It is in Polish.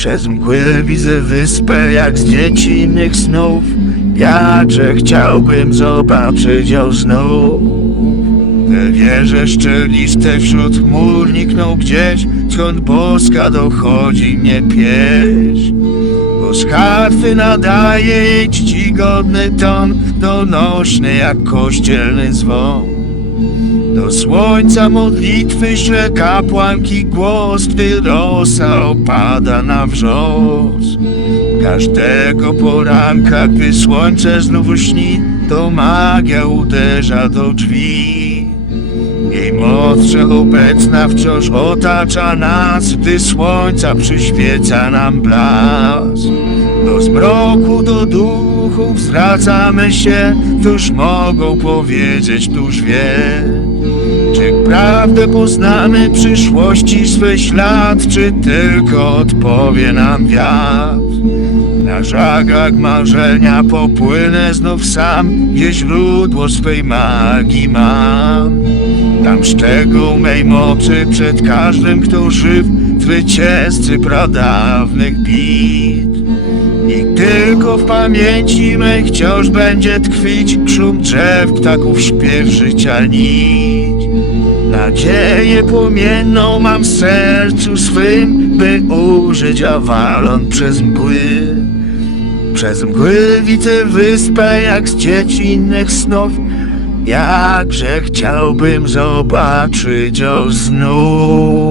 Przez mgły widzę wyspę jak z dziecinnych snów. Jakże chciałbym zobaczyć ją znów. Te wieże szczeliste wśród chmur nikną gdzieś Skąd boska dochodzi mnie pieśń. Bo z harfy nadaje jej czcigodny ton Donośny jak kościelny dzwon do słońca modlitwy śle kapłanki głos, gdy rosa opada na wrzos. Każdego poranka, gdy słońce znów śni, to magia uderza do drzwi. Jej moc wszechobecna wciąż otacza nas, gdy słońca przyświeca nam blask. Do zmroku, do duchów zwracamy się, któż mogą powiedzieć, któż wie. Czy prawdę poznamy przyszłości swy ślad, czy tylko odpowie nam wiatr? Na żagach marzenia popłynę znów sam, gdzie źródło swej magii mam. Tam szczegół mej mocy przed każdym, kto żyw, zwycięzcy pradawnych bit. W pamięci mej wciąż będzie tkwić szum drzew, ptaków śpiew życia nić. Nadzieję płomienną mam w sercu swym, by użyć awalon przez mgły. Przez mgły widzę wyspę jak z dziecinnych snów, jakże chciałbym zobaczyć ją znów.